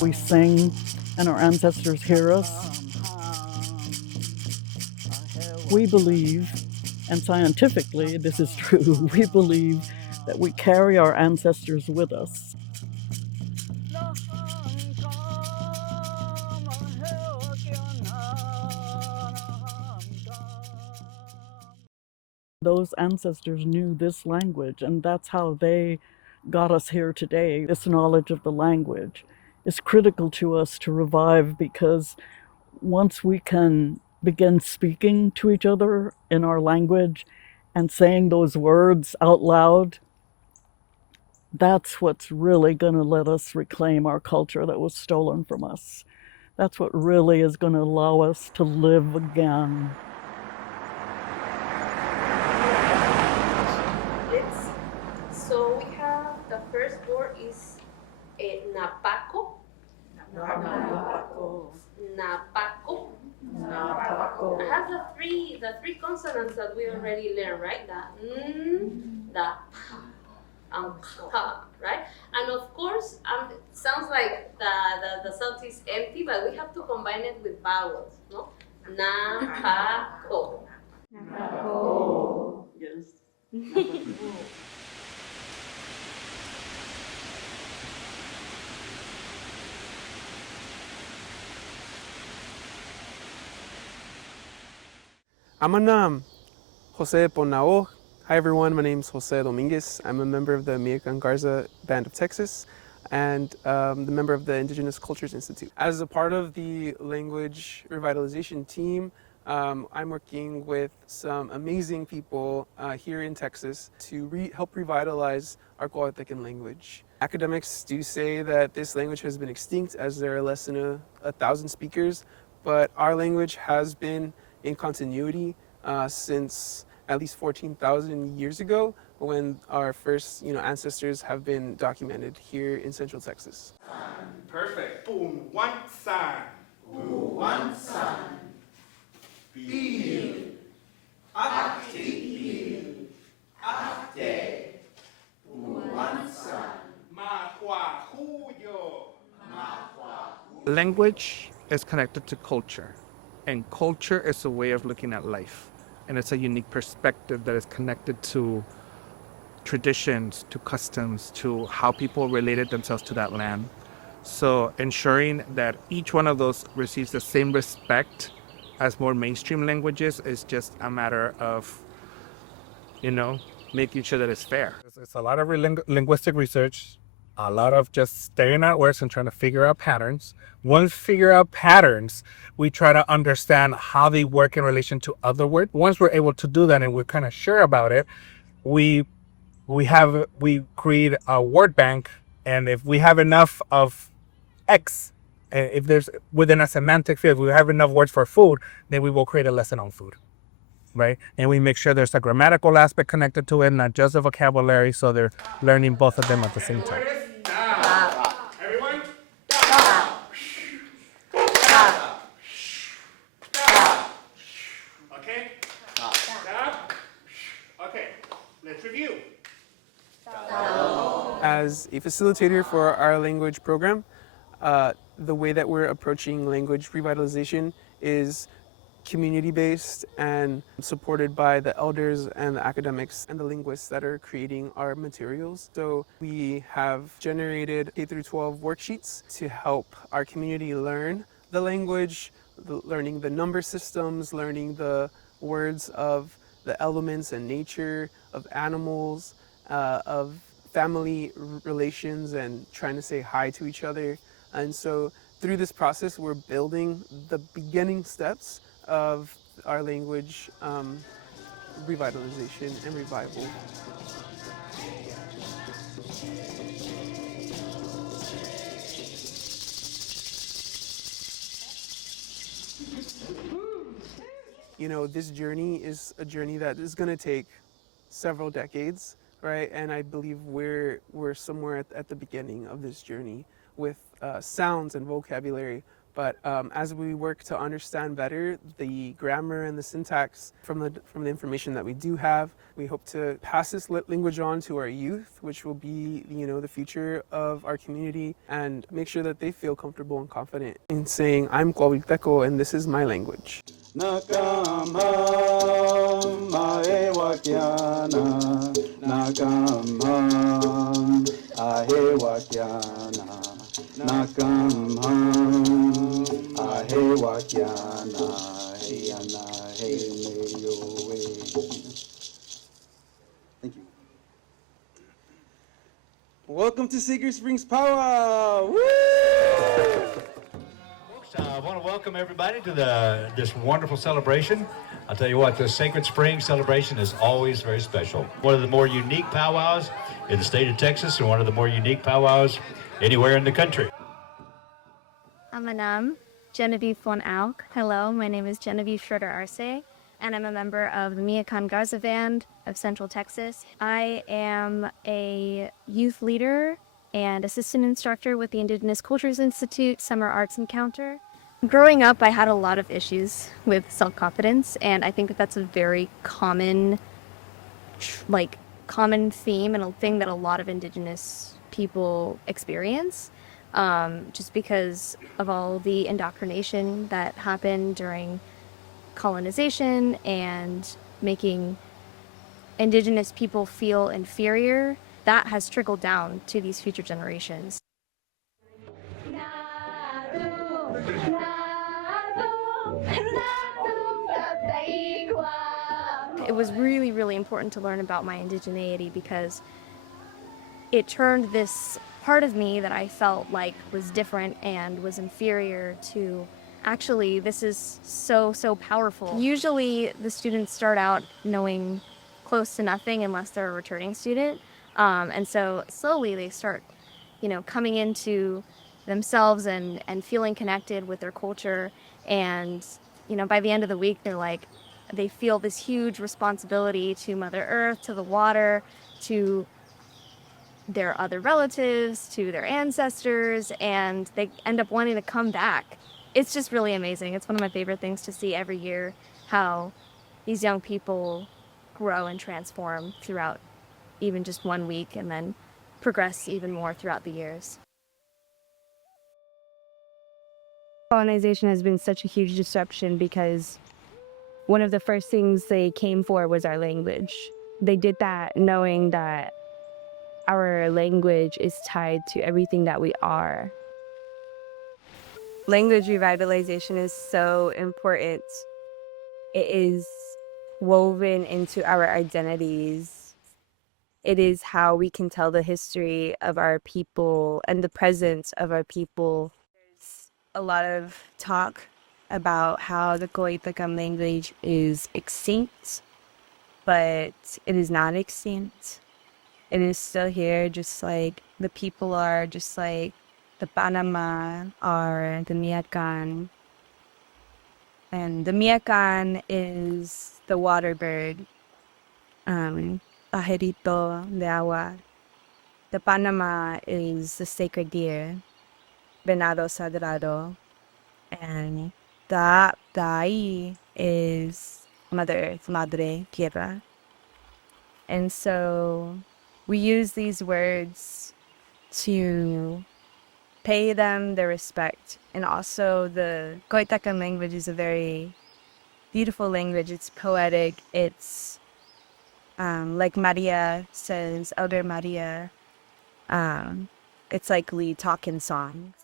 We sing and our ancestors hear us. We believe, and scientifically this is true, we believe that we carry our ancestors with us. Those ancestors knew this language, and that's how they got us here today. This knowledge of the language is critical to us to revive, because once we can begin speaking to each other in our language and saying those words out loud, that's what's really going to let us reclaim our culture that was stolen from us. That's what really is going to allow us to live again. So we have the first word is Napakō. Napakō. Napakō. Napakō. I have the three consonants that we already learned, right? The N, the P, and Ka, right? And of course, it sounds like the sound is empty, but we have to combine it with vowels, no? Napakō. Napakō. Yes. Amanam Jose Ponao. Hi everyone, my name is Jose Dominguez. I'm a member of the Miacan Garza Band of Texas and the member of the Indigenous Cultures Institute. As a part of the language revitalization team, I'm working with some amazing people here in Texas to help revitalize our Coahuiltecan language. Academics do say that this language has been extinct as there are less than 1,000 speakers, but our language has been in continuity since at least 14,000 years ago, when our first ancestors have been documented here in Central Texas. Perfect. Boom, one san. Boom, one san. Bil. Akti bil. Akte. Boom, one san. Ma hua huyo. Ma hua. Language is connected to culture, and culture is a way of looking at life. And it's a unique perspective that is connected to traditions, to customs, to how people related themselves to that land. So ensuring that each one of those receives the same respect as more mainstream languages is just a matter of, making sure that it's fair. It's a lot of linguistic research, a lot of just staring at words and trying to figure out patterns. Once figure out patterns, we try to understand how they work in relation to other words. Once we're able to do that and we're kind of sure about it, we create a word bank, and if we have enough of X, if there's within a semantic field, we have enough words for food, then we will create a lesson on food, right? And we make sure there's a grammatical aspect connected to it, not just a vocabulary, so they're learning both of them at the same time. Everyone? Okay? Stop. Okay, let's review. As a facilitator for our language program, the way that we're approaching language revitalization is community-based and supported by the elders and the academics and the linguists that are creating our materials. So we have generated K-12 worksheets to help our community learn the language, learning the number systems, learning the words of the elements and nature, of animals, of family relations, and trying to say hi to each other. And so through this process, we're building the beginning steps of our language revitalization and revival. This journey is a journey that is going to take several decades, right? And I believe we're somewhere at the beginning of this journey with sounds and vocabulary, But as we work to understand better the grammar and the syntax from the information that we do have, we hope to pass this language on to our youth, which will be, the future of our community, and make sure that they feel comfortable and confident in saying, I'm Coahuilteco and this is my language. Thank you. Welcome to Sacred Springs Powwow! Woo! Folks, I want to welcome everybody to this wonderful celebration. I'll tell you what, the Sacred Springs celebration is always very special. One of the more unique powwows in the state of Texas, and one of the more unique powwows anywhere in the country. Amanam, Genevieve von Auk. Hello, my name is Genevieve Schroeder Arce, and I'm a member of the Miacan Garza Band of Central Texas. I am a youth leader and assistant instructor with the Indigenous Cultures Institute Summer Arts Encounter. Growing up, I had a lot of issues with self-confidence, and I think that that's a very common theme and a thing that a lot of Indigenous people experience. Just because of all the indoctrination that happened during colonization and making Indigenous people feel inferior, that has trickled down to these future generations. It was really, really important to learn about my indigeneity because it turned this part of me that I felt like was different and was inferior to actually this is so powerful. Usually the students start out knowing close to nothing unless they're a returning student, and so slowly they start coming into themselves and feeling connected with their culture, and by the end of the week they feel this huge responsibility to Mother Earth, to the water, to their other relatives, to their ancestors, and they end up wanting to come back. It's just really amazing. It's one of my favorite things to see every year, how these young people grow and transform throughout even just 1 week and then progress even more throughout the years. Colonization has been such a huge disruption because one of the first things they came for was our language. They did that knowing that our language is tied to everything that we are. Language revitalization is so important. It is woven into our identities. It is how we can tell the history of our people and the presence of our people. There's a lot of talk about how the Coahuiltecan language is extinct, but it is not extinct. It is still here, just like the people are, just like the Panama are, the Miacan. And the Miacan is the water bird, pajarito de agua. The Panama is the sacred deer, venado sagrado. And the Dai is Mother Earth, Madre Tierra. And so we use these words to pay them their respect. And also the Coahuiltecan language is a very beautiful language. It's poetic. It's like Maria says, Elder Maria, it's like Lee talking song.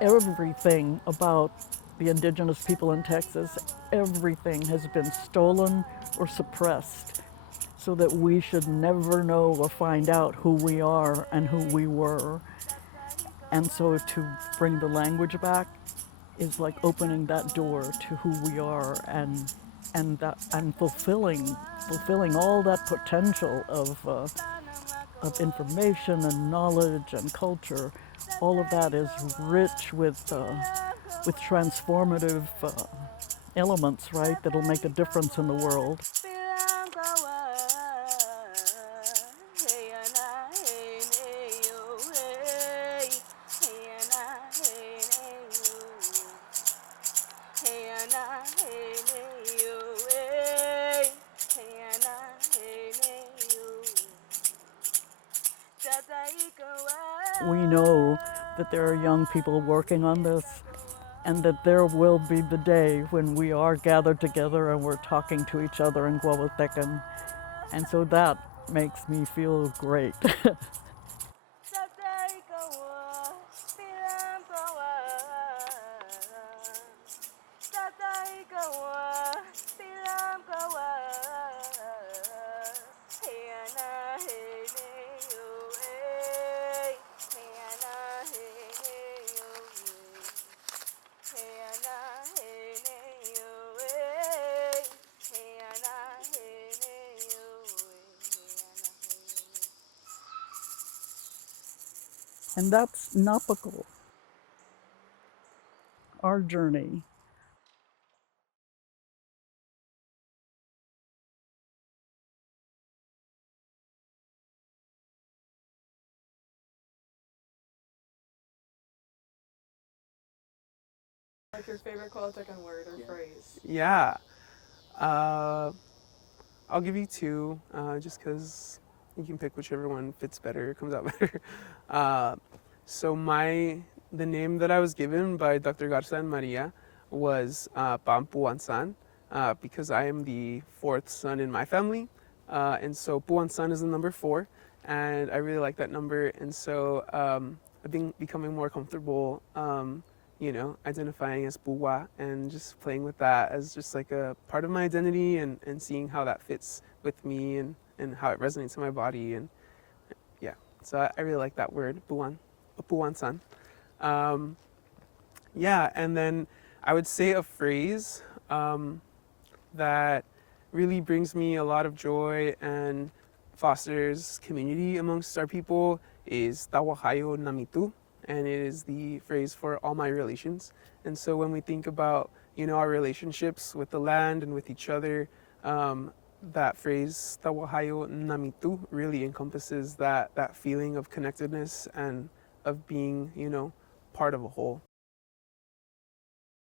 Everything about the indigenous people in Texas, everything has been stolen or suppressed so that we should never know or find out who we are and who we were. And so to bring the language back is like opening that door to who we are and fulfilling all that potential of information and knowledge and culture, all of that is rich with transformative elements, right, that'll make a difference in the world. We know that there are young people working on this, and that there will be the day when we are gathered together and we're talking to each other in Coahuiltecan. And so that makes me feel great. And that's Napakō, our journey. Like your favorite Coahuiltecan word or phrase? Yeah. I'll give you two, just because you can pick whichever one fits better, comes out better. So the name that I was given by Dr. Garza and Maria was Pampuansan, because I am the fourth son in my family. And so Puansan is the number 4, and I really like that number. And so I've been becoming more comfortable, identifying as Puwa and just playing with that as just like a part of my identity, and seeing how that fits with me and how it resonates in my body. And yeah, so I really like that word, Puansan. Yeah, and then I would say a phrase that really brings me a lot of joy and fosters community amongst our people is Tawahayo Namitu, and it is the phrase for all my relations. And so when we think about, our relationships with the land and with each other, that phrase Tawahayo Namitu really encompasses that feeling of connectedness and of being, part of a whole.